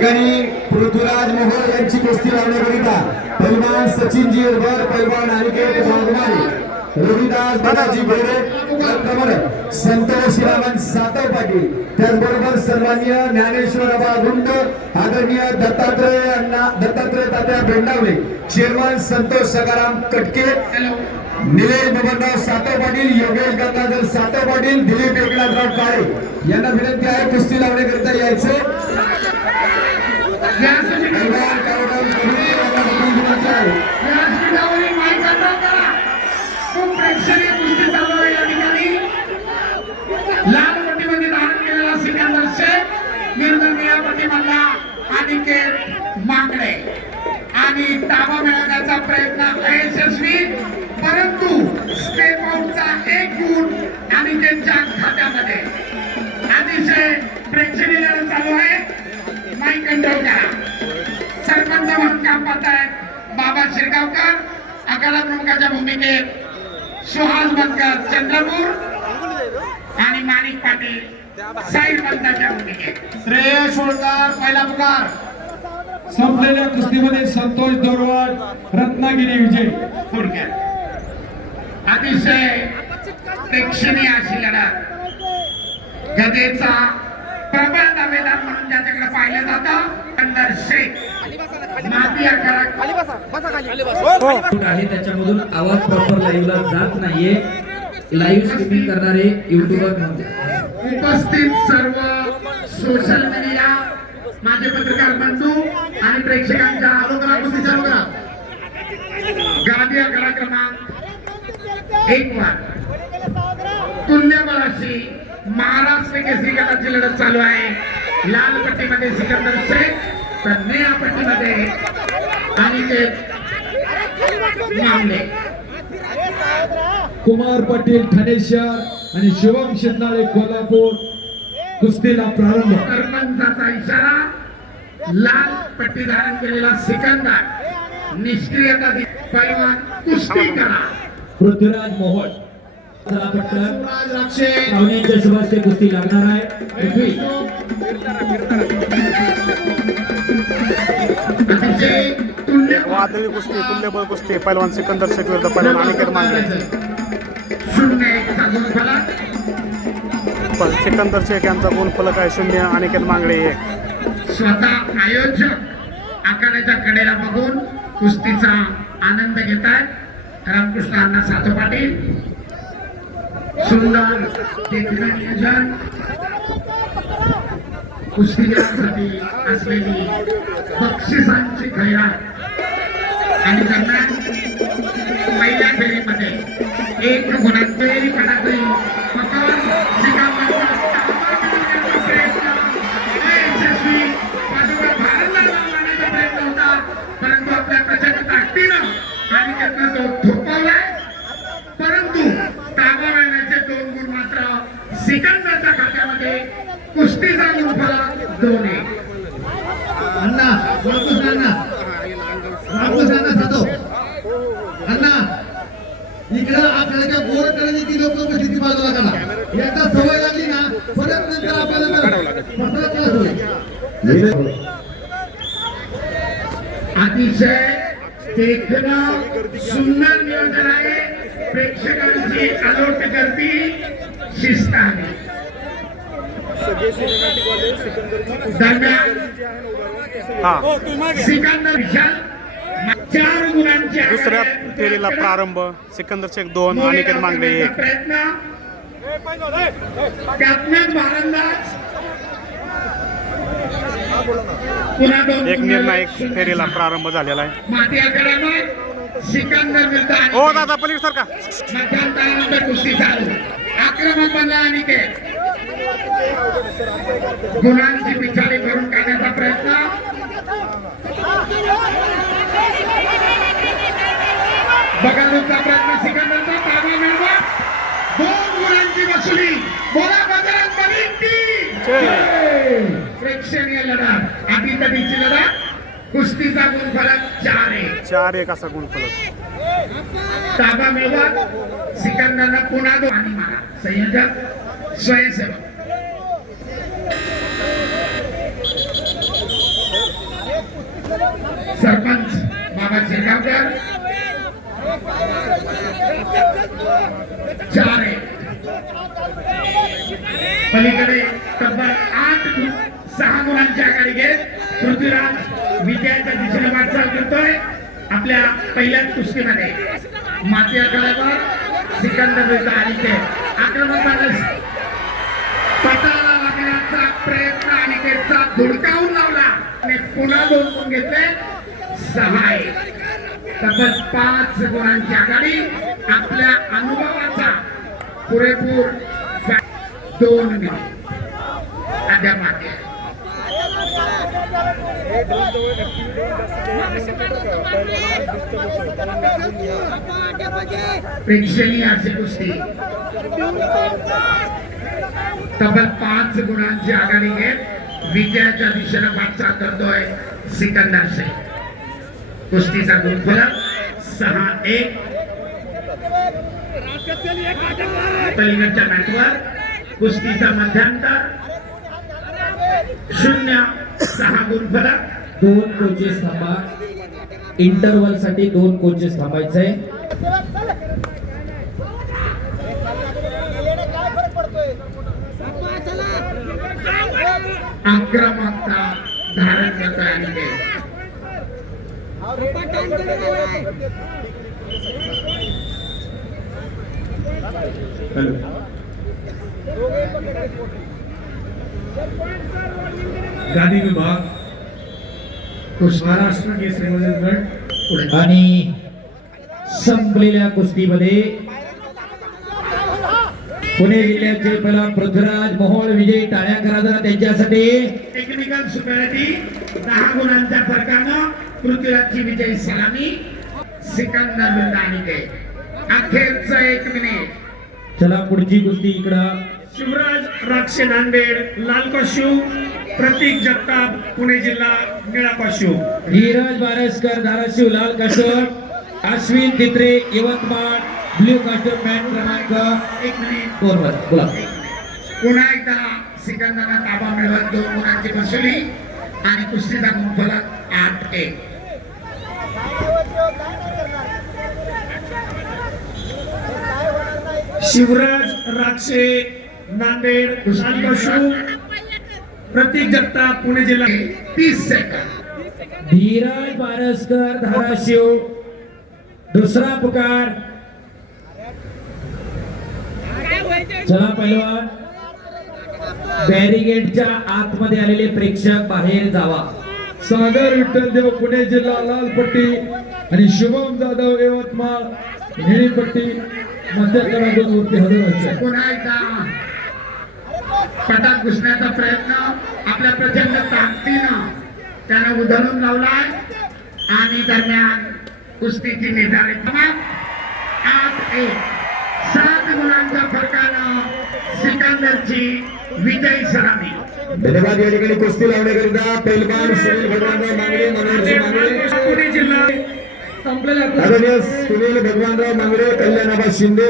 पृथ्वीराज मोहोळ यांची कुस्ती लावण्याकरिता पैलवान सचिनजी वर पैलवान अनिकेत वाघमारे रविदास दादाजी बेरे त्याचबरोबर संतोष रामन सातव पाटील त्याचबरोबर सन्माननीय ज्ञानेश्वर आबा गुंड आदरणीय दत्तात्रय तात्या बेंडावले चेअरमन संतोष सकाराम कटके निलेश बबनराव सातव पाटील योगेश गंगाधर सातव पाटील दिलीप एकनाथराव काळे यांना विनंती आहे कुस्ती लावण्याकरिता यायचे लाल पट्टीमध्ये धारण केलेला सिकंदर शेख निर्दलीय प्रतिमंडळ अनिकेत मांगडे आणि ताबा मिळवण्याचा प्रयत्न अयशस्वी परंतु स्टेप आउटचा एक गुण अनिकेतच्या खात्यामध्ये अतिशय प्रेक्षणीय लढत चालू आहे. माईक कंट्रोल करा. सरपंच म्हणून काम पाहतायत बाबा शिरगावकर आखाडा प्रमुखाच्या भूमिकेत सुहास बनकर चंद्रपूर आणि माणिक पाटील साईड पंचाच्या भूमिकेत श्रेयस होळकर पहिला पुकार. संपलेल्या कुस्तीमध्ये संतोष दोरवाड रत्नागिरी विजय. अतिशय प्रेक्षणीय अशी लढत गदेचा प्रबळ दावेदार म्हणून ज्याच्याकडे पाहिलं जातं सिकंदर शेख माती आखाडा आहे त्याच्यामधून आवाज प्रॉपर लाईव्हला जात नाहीये. लाईव्ह स्ट्रीमिंग करणारे युट्यूबर म्हणजे उपस्थित सर्व सोशल मीडिया माझे पत्रकार बंधू आणि प्रेक्षकांच्या गादी आखाडा क्रमांक 1 वर तुल्यबळाशी महाराष्ट्र केसरी गटाची लढत चालू आहे. लाल पट्टीमध्ये सिकंदर शेख तर निळ्या पट्टीमध्ये अनिकेत मांगडे. कुमार पाटील ठाणे शहर आणि शिवम शिंदाळे कोल्हापूर. कुस्तीला प्रारंभ. सरपंचाचा इशारा. लाल पट्टी धारण केलेला सिकंदर निष्क्रियता पैलवान कुस्ती करा. पृथ्वीराज मोहोळ पाहुण्यांच्या शुभास्ते कुस्ती लागणार आहे. पृथ्वी वादळी कुस्ती तुल्यबळ कुस्ती पैलवान सिकंदर शेख विरुद्ध पैलवान अनिकेत मांगडे. 0-1 चा गुणफलक. सिकंदर शेख यांचा गुणफलक आहे 0. अनिकेत मांगडे 1. स्वतः आयोजक आखाड्याच्या कडेला बघून कुस्तीचा आनंद घेत आहेत. रामकृष्ण अण्णा सातव पाटील. सुंदर देखील नियोजन कुस्तीसाठी असलेली बक्षिसांची खैरात आणि दरम्यान पहिल्या फेरीमध्ये 1 गुणांचे पडाकरी पकड यशस्वी बाजूला भारतला लावण्याचा प्रयत्न होता परंतु आपल्या प्रचंड ताकदीनं आणि त्यातनं तो थोपवलाय परंतु ताबा मिळण्याचे 2 गुण मात्र सिकंदरच्या खात्यामध्ये. कुस्तीचा गुणफलक 2-1. अण्णा सातो अण्णा इकडं आपल्याला गोल करण्याची ती लोक किती बाजूला करा. एकदा सवय लागली ना परत नंतर आपल्याला अतिशय देखणं सुंदर नियोजन आहे. प्रेक्षकांची अलोट गर्दी शिस्त आहे. दरम्यान सिकंदर विशाल 4 गुणांचे दुसऱ्या फेरीला प्रारंभ. सिकंदर शेख 2 अनिकेत मांगडे 1. प्रयत्न त्यातनंच भारंदाज पुन्हा 2 एक निर्णायक फेरीला प्रारंभ झालेला आहे. माती आखाड्यावर सिकंदर विरुद्ध हो दादा पलीकडे सरका. मध्यांतरानंतर कुस्ती चालू. आक्रमक बनला अनिकेत. गुणांची पिछाडी भरून काढण्याचा प्रयत्न. बघालूचा प्रयत्न सिकंदरचा ताबा मिळवा. 2 गुणांची वसुली. बोला बजरंग बली. प्रेक्षणीय लढत आधीतडीची लढत. कुस्तीचा गुणफलक 4-1. 4-1 असा गुणफलक. ताबा मिळवा. सिकंदरनं पुन्हा 2 आणि मारा. संयोजक स्वयंसेवक सरपंच बाबा शेगावकर 4 आहे. पलीकडे तब्बल 6 गुणांची आघाडी घेत पृथ्वीराज विजयाच्या दिशेने वाटचाल करतोय. आपल्या पहिल्याच कुस्तीमध्ये माती आखाड्यावर सिकंदर विरुद्ध अनिकेत. आक्रमक पटाला लागण्याचा प्रयत्न अनिकेतचा धुडकावून लावला आणि पुन्हा 2 गुण घेतले. 6 आहे. तब्बल 5 गुणांची आघाडी. आपल्या अनुभवाचा पुरेपूर 2 मिनिट अद्याप आहे. प्रेक्षणीय अशी कुस्ती. तब्बल 5 गुणांची आघाडी घेत विजयाच्या दिशेने वाटचाल करतोय सिकंदर शेख. कुस्तीचा गुणफलक 6-1. पलीकडच्या मॅचवर कुस्तीचा मध्यांतर 0-6 गुणफलक. 2 कोचेस थांबा. इंटरव्हल साठी 2 कोचेस थांबायचंय. आक्रमकता धारण करतोय आणि गादी विभाग महाराष्ट्र केसरी गट आणि संपलेल्या कुस्तीमध्ये पुणे जिल्ह्याचे पहिलवान पृथ्वीराज मोहोळ विजयी. टाळ्या करा जरा त्यांच्यासाठी. टेक्निकल सुपॅरिटी 10 गुणांच्या फरकानं पृथ्वीराजची विजयी सलामी. सिकंदर विरुद्ध अनिकेत. अखेरचं 1 मिनिट. चला पुढची कुस्ती इकडं. शिवराज राक्षे नांदेड लाल कॉस्ट्यूम, प्रतीक जगताप पुणे जिल्हा निळा कॉस्ट्यूम. धीरज बारसकर धाराशिव लाल costume, Ashwin Titre Yavatmal blue costume mat क्रमांक 1 मिनिट. 2 वर बोला. पुन्हा एकदा सिकंदरला ताबा मिळवत 2 गुणांची वसुली आणि कुस्तीचा गुणफलक 8-1. शिवराज राक्षे नांदेड लाल कॉस्ट्यूम, प्रतीक जगताप पुणे जिल्हा. 30 सेकंद. धीरज बारसकर धाराशिव. दुसरा पुकार. चला पहिलवान बॅरिगेटच्या आतमध्ये आलेले प्रेक्षक बाहेर जावा. सागर विठ्ठल देव पुणे जिल्हा लाल पट्टी आणि शुभम जाधव यवतमाळ निळी पट्टी मध्य क्रमांकावरती हजर व्हायचे. पुन्हा एकदा पटात घुसण्याचा प्रयत्न आपल्या प्रचंड ताकदीनं त्यानं उधळून लावलाय आणि दरम्यान कुस्तीची निर्धारित 8-1. 7 गुणांच्या फरकानं सिकंदरची विजयी सलामी. धन्यवाद. या ठिकाणी कुस्ती लावण्याकरिता पैलवान सुनील भगवानराव मांगडे, मनोहरजी मांगडे, पुणे जिल्हा संपलेल्या आदरणीय सुनील भगवानराव मांगडे, कल्याणाबा शिंदे.